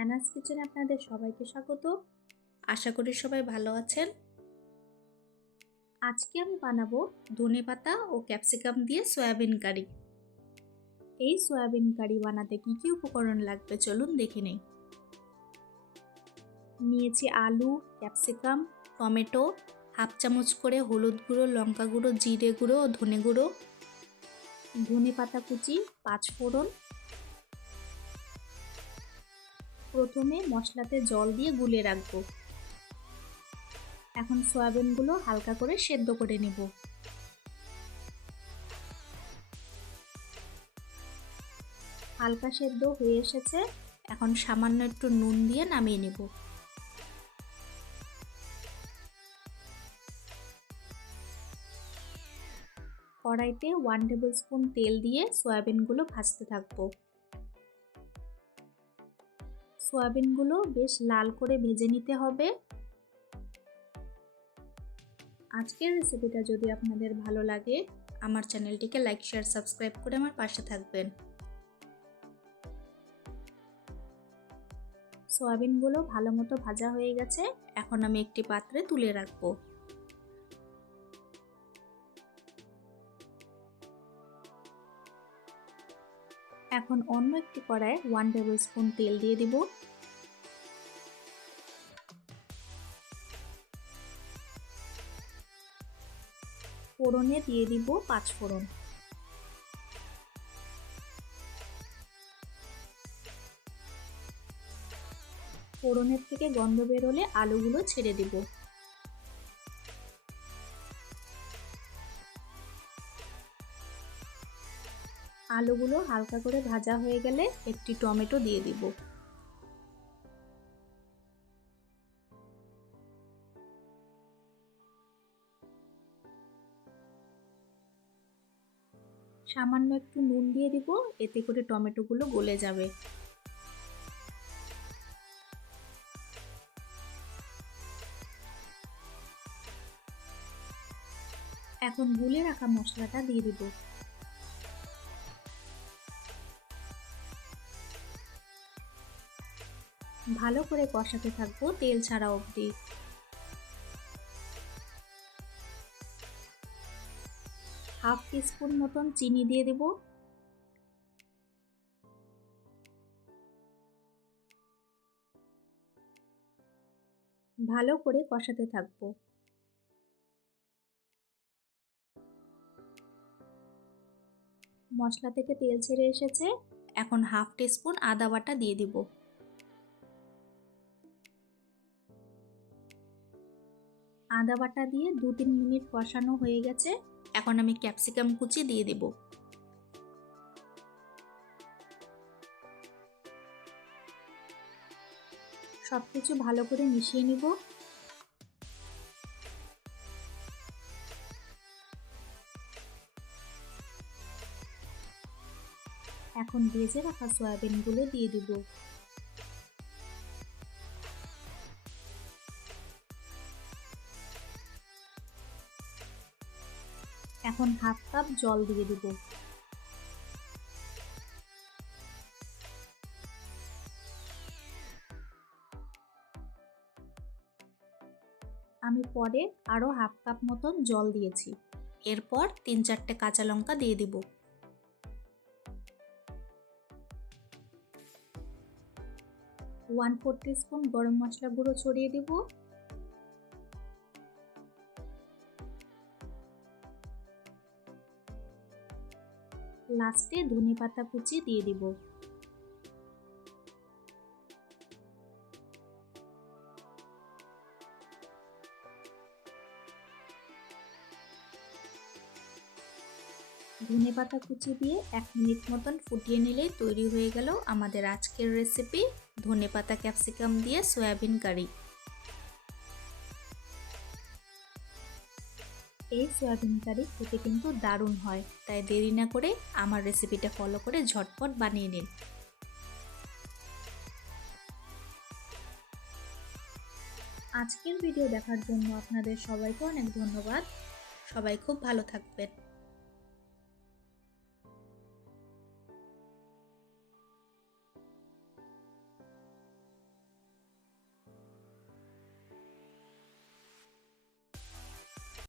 অ্যানাস কিচেনে আপনাদের সবাইকে স্বাগত। আশা করি সবাই ভালো আছেন। আজকে আমি বানাবো ধনেপাতা ও ক্যাপসিকাম দিয়ে সয়াবিন কারি। এই সয়াবিন কারি বানাতে কি কি উপকরণ লাগবে চলুন দেখে নেই। নিয়েছি আলু, ক্যাপসিকাম, টমেটো, হাফ চামচ করে হলুদ গুঁড়ো, লঙ্কা গুঁড়ো, জিরে গুঁড়ো ও ধনে গুঁড়ো, ধনেপাতা কুচি, 5 ফোড়ন। প্রথমে মশলাতে জল দিয়ে গুলিয়ে রাখবো। এখন সয়াবিনগুলো হালকা করে সেদ্ধ করে নেব। হালকা সেদ্ধ হয়ে এসেছে, এখন সামান্য একটু নুন দিয়ে নামিয়ে নেব। কড়াইতে 1 টেবিল স্পুন তেল দিয়ে সয়াবিনগুলো ভাজতে থাকবো। সয়াবিনগুলো বেশ লাল করে ভেজে নিতে হবে। আজকের রেসিপিটা যদি আপনাদের ভালো লাগে আমার চ্যানেলটিকে লাইক, শেয়ার, সাবস্ক্রাইব করে আমার পাশে থাকবেন। সয়াবিনগুলো ভালো মতো ভাজা হয়ে গেছে, এখন আমি একটি পাত্রে তুলে রাখবো। এখন অন্য একটি কড়াইয়ে 1 টেবিল স্পুন তেল দিয়ে দিব। ফোড়নে দিয়ে দিব 5 ফোড়ন। ফোড়নের থেকে গন্ধ বেরোলে আলুগুলো ছেড়ে দিব। আলুগুলো হালকা করে ভাজা হয়ে গেলে একটি টমেটো দিয়ে দিব। সামান্য একটু নুন দিয়ে দিব, এতে করে টমেটোগুলো গলে যাবে। এখন গুলে রাখা মশলাটা দিয়ে দিব। ভালো করে কষাতে থাকবো তেল ছাড়া অবধি। হাফ টিস্পুন মতন চিনি দিয়ে দেব। ভালো করে কষাতে থাকবো। মশলা থেকে তেল ছেড়ে এসেছে, এখন হাফ টিস্পুন আদা বাটা দিয়ে দিব। আদা বাটা দিয়ে 2-3 মিনিট কষানো হয়ে গেছে, এখন আমি ক্যাপসিকাম কুচি দিয়ে দেব। সবকিছু ভালো করে মিশিয়ে নিব। এখন ভেজে রাখা সয়াবিনগুলো দিয়ে দিব। এখন হাফ কাপ জল দিয়ে দিব। আমি পরে আরও হাফ কাপ মতন জল দিয়েছি। এরপর 3-4টে কাঁচা লঙ্কা দিয়ে দিব। 1/4 টিস্পুন গরম মশলা গুঁড়ো ছড়িয়ে দিব। লাস্টে ধনেপাতা কুচি দিয়ে দিব। ধনেপাতা কুচি দিয়ে 1 মিনিট মতন ফুটিয়ে নিলেই তৈরি হয়ে গেল আমাদের আজকের রেসিপি ধনেপাতা ক্যাপসিকাম দিয়ে সয়াবিন কারি। এই সয়াবিন কারি খেতে কিন্তু দারুণ হয়, তাই দেরি না করে আমার রেসিপিটা ফলো করে ঝটপট বানিয়ে নিন। আজকের ভিডিও দেখার জন্য আপনাদের সবাইকে অনেক ধন্যবাদ। সবাই খুব ভালো থাকবেন।